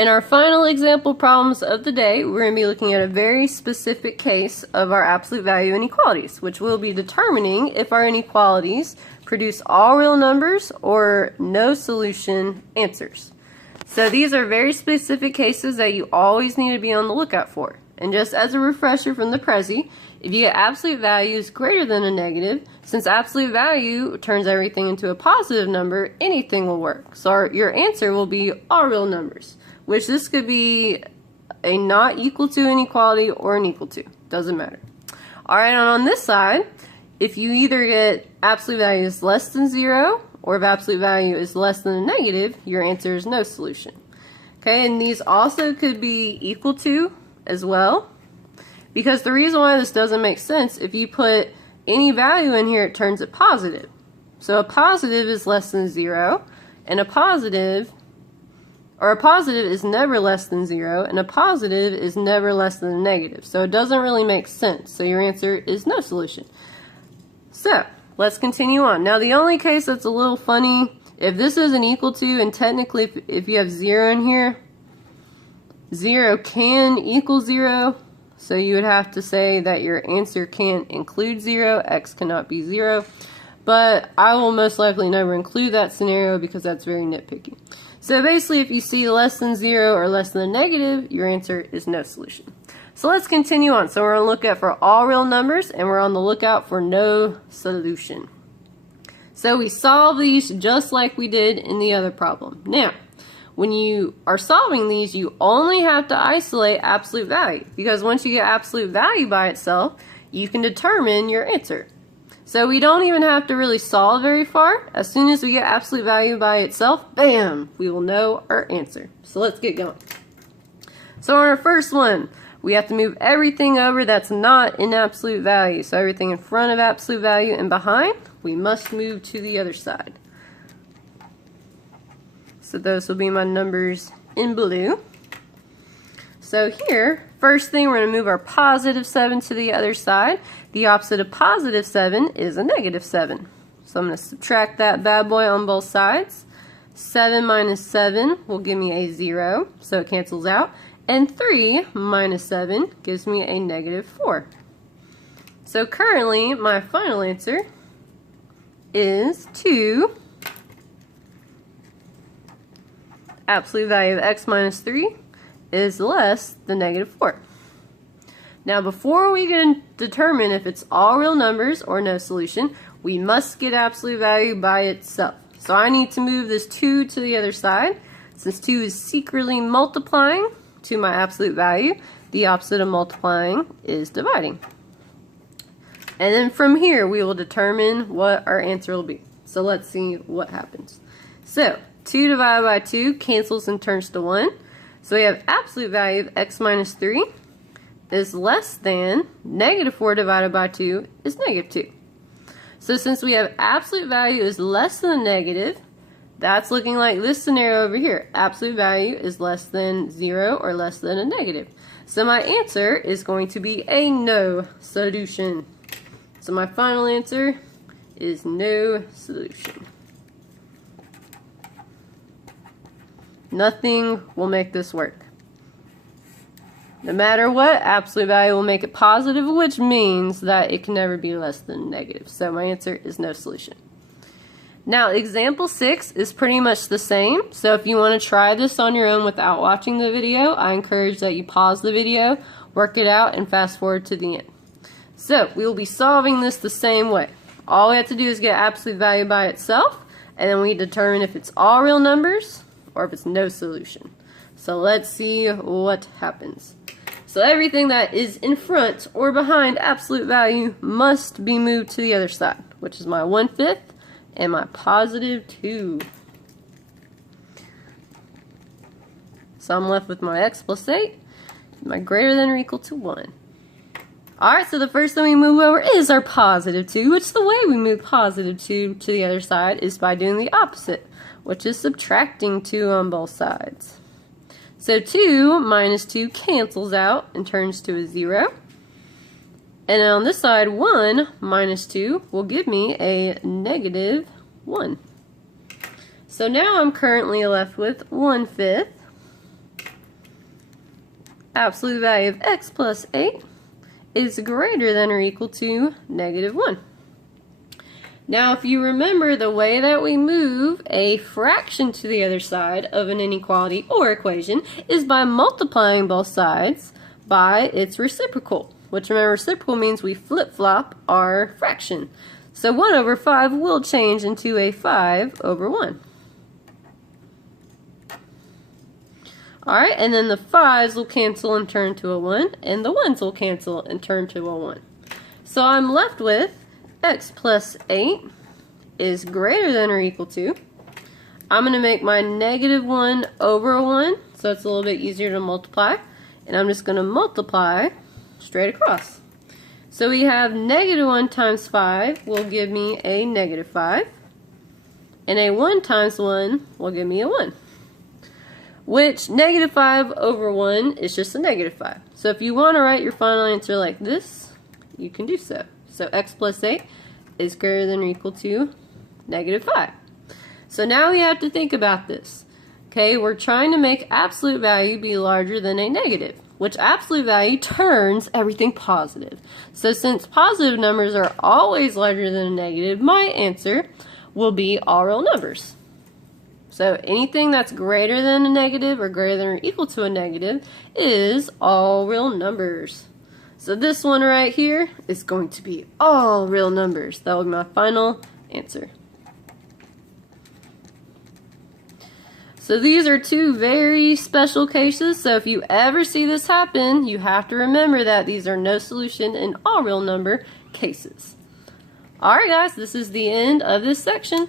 In our final example problems of the day, we're going to be looking at a very specific case of our absolute value inequalities, which will be determining if our inequalities produce all real numbers or no solution answers. So these are very specific cases that you always need to be on the lookout for. And just as a refresher from the Prezi, if you get absolute values greater than a negative, since absolute value turns everything into a positive number, anything will work. So your answer will be all real numbers, which this could be a not equal to inequality or an equal to. Doesn't matter. Alright, and on this side, if you either get absolute value is less than 0, or if absolute value is less than a negative, your answer is no solution. Okay, and these also could be equal to as well. Because the reason why this doesn't make sense, if you put any value in here, it turns it positive. So a positive is less than 0, and a positive is never less than 0, and a positive is never less than a negative. So it doesn't really make sense. So your answer is no solution. So let's continue on. Now the only case that's a little funny, if this is an equal to, and technically if you have 0 in here, 0 can equal 0. So you would have to say that your answer can't include 0. X cannot be 0. But I will most likely never include that scenario because that's very nitpicky. So basically, if you see less than 0 or less than a negative, your answer is no solution. So let's continue on. So we're on the lookout for all real numbers, and we're on the lookout for no solution. So we solve these just like we did in the other problem. Now, when you are solving these, you only have to isolate absolute value, because once you get absolute value by itself, you can determine your answer. So we don't even have to really solve very far. As soon as we get absolute value by itself, bam, we will know our answer. So let's get going. So on our first one, we have to move everything over that's not in absolute value. So everything in front of absolute value and behind, we must move to the other side. So those will be my numbers in blue. So here, first thing, we're going to move our positive 7 to the other side. The opposite of positive 7 is a negative 7. So I'm going to subtract that bad boy on both sides. 7 minus 7 will give me a 0, so it cancels out. And 3 minus 7 gives me a negative 4. So currently, my final answer is 2. Absolute value of x minus 3 is less than negative 4. Now before we can determine if it's all real numbers or no solution, we must get absolute value by itself. So I need to move this 2 to the other side. Since 2 is secretly multiplying to my absolute value, the opposite of multiplying is dividing. And then from here we will determine what our answer will be. So let's see what happens. So 2 divided by 2 cancels and turns to 1. So we have absolute value of x minus 3 is less than negative 4 divided by 2 is negative 2. So since we have absolute value is less than a negative, that's looking like this scenario over here. Absolute value is less than 0 or less than a negative. So my answer is going to be a no solution. So my final answer is no solution. Nothing will make this work. No matter what, absolute value will make it positive, which means that it can never be less than negative. So my answer is no solution. Now, example 6 is pretty much the same. So if you want to try this on your own without watching the video, I encourage that you pause the video, work it out, and fast forward to the end. So we will be solving this the same way. All we have to do is get absolute value by itself, and then we determine if it's all real numbers or if it's no solution. So let's see what happens. So everything that is in front or behind absolute value must be moved to the other side, which is my 1/5 and my positive 2. So I'm left with my x plus 8, my greater than or equal to 1. Alright, so the first thing we move over is our positive 2, which the way we move positive 2 to the other side is by doing the opposite, which is subtracting 2 on both sides. So 2 minus 2 cancels out and turns to a 0. And on this side, 1 minus 2 will give me a negative 1. So now I'm currently left with 1/5 absolute value of x plus 8 is greater than or equal to -1. Now, if you remember, the way that we move a fraction to the other side of an inequality or equation is by multiplying both sides by its reciprocal, which, remember, reciprocal means we flip-flop our fraction. So 1 over 5 will change into a 5 over 1. Alright, and then the 5's will cancel and turn to a 1, and the 1's will cancel and turn to a 1. So I'm left with x plus 8 is greater than or equal to, I'm going to make my -1 over a 1, so it's a little bit easier to multiply, and I'm just going to multiply straight across. So we have -1 times 5 will give me a -5, and a 1 times 1 will give me a 1, which -5 over 1 is just a -5. So if you want to write your final answer like this, you can do so. So x plus 8 is greater than or equal to -5. So now we have to think about this. Okay, we're trying to make absolute value be larger than a negative, which absolute value turns everything positive. So since positive numbers are always larger than a negative, my answer will be all real numbers. So anything that's greater than a negative or greater than or equal to a negative is all real numbers. So this one right here is going to be all real numbers. That will be my final answer. So these are two very special cases. So if you ever see this happen, you have to remember that these are no solution in all real number cases. Alright guys, this is the end of this section.